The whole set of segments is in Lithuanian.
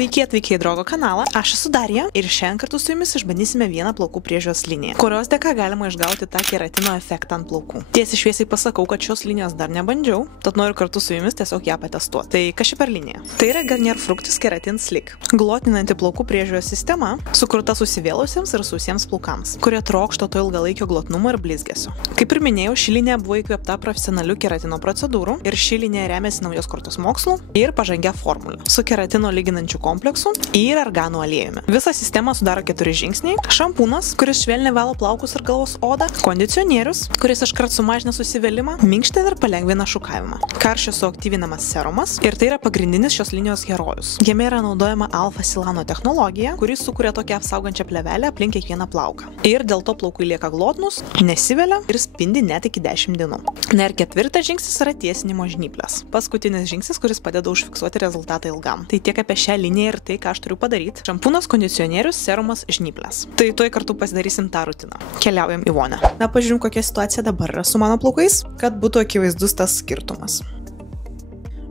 Sveiki atvykę į Drogo kanalą, aš esu Darija ir šiandien kartu su jumis išbandysime vieną plaukų priežiūros liniją, kurios dėka galima išgauti tą keratino efektą ant plaukų. Tiesiai šviesiai pasakau, kad šios linijos dar nebandžiau, tad noriu kartu su jumis tiesiog ją patestuoti. Tai kas ši per linija? Tai yra Garnier Fructis Keratin Slick, glotinanti plaukų priežiūros sistema, sukurta susivėlusiems ir sausiems plaukams, kurie trokšta to ilgalaikio glotnumo ir blizgesio. Kaip ir minėjau, ši linija buvo įkvėpta profesionalių keratino procedūrų ir ši linija remiasi naujos kartos mokslu ir pažangia formulė su keratino lyginančiu kompleksu ir arganų aliejumi. Visą sistemą sudaro 4 žingsniai: šampūnas, kuris švelniai valo plaukus ir galvos odą, kondicionierius, kuris iškart sumažina susivėlimą, minkština ir palengvina šukavimą, karščio suaktyvinamas serumas ir tai yra pagrindinis šios linijos herojus. Jame yra naudojama alfa silano technologija, kuri sukuria tokią apsaugančią plėvelę aplink kiekvieną plauką. Ir dėl to plaukai lieka glotnūs, nesivelia ir spindi net iki 10 dienų. Na ir 4 žingsnis yra tiesinimo žnyplės. Paskutinis žingsnis, kuris padeda užfiksuoti rezultatą ilgam. Tai tiek apie šią liniją ir tai, ką aš turiu padaryti. Šampūnas, kondicionierius, serumas, žnyplės. Tai tuoj kartu pasidarysim tą rutiną. Keliaujam į vonią. Na, pažiūrim, kokia situacija dabar yra su mano plaukais, kad būtų akivaizdus tas skirtumas.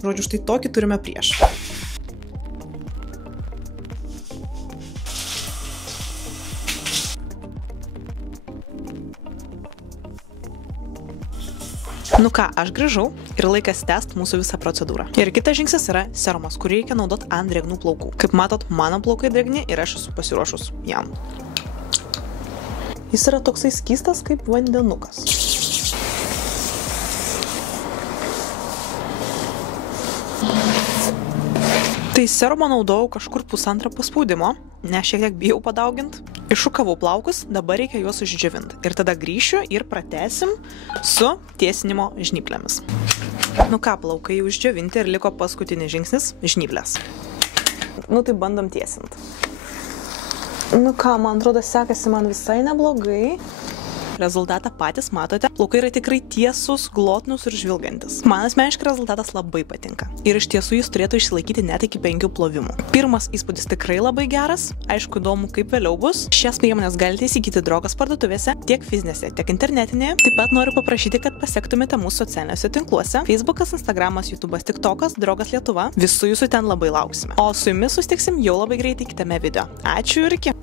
Žodžiu, štai tokį turime prieš. Nu ką, aš grįžau ir laikas tęsti mūsų visą procedūrą. Ir kitas žingsnis yra serumas, kurį reikia naudoti ant drėgnų plaukų. Kaip matot, mano plaukai drėgni ir aš esu pasiruošus jam. Jis yra toksai skystas kaip vandenukas. Tai serumą naudojau kažkur 1,5 paspaudimo, nes šiek tiek bijau padauginti. Iššukavau plaukus, dabar reikia juos uždžiovinti. Ir tada grįšiu ir pratęsim su tiesinimo žnyplėmis. Nu ką, plaukai uždžiovinti ir liko paskutinis žingsnis – žnyplės. Nu tai bandom tiesinti. Nu ką, man atrodo, sekasi man visai neblogai. Rezultatą patys matote, plaukai yra tikrai tiesus, glotnus ir žvilgantis. Man asmeniškai rezultatas labai patinka. Ir iš tiesų jis turėtų išsilaikyti net iki 5 plovimų. Pirmas įspūdis tikrai labai geras, aišku įdomu kaip vėliau bus. Šias priemonės galite įsigyti Drogos parduotuvėse, tiek fizinėse, tiek internetinėje. Taip pat noriu paprašyti, kad pasektumėte mūsų socialiniuose tinkluose: Facebookas, Instagramas, YouTube'as, TikTokas, Drogas Lietuva. Visų jūsų ten labai lauksime. O su jumis susitiksim jau labai greitai kitame video. Ačiū ir iki!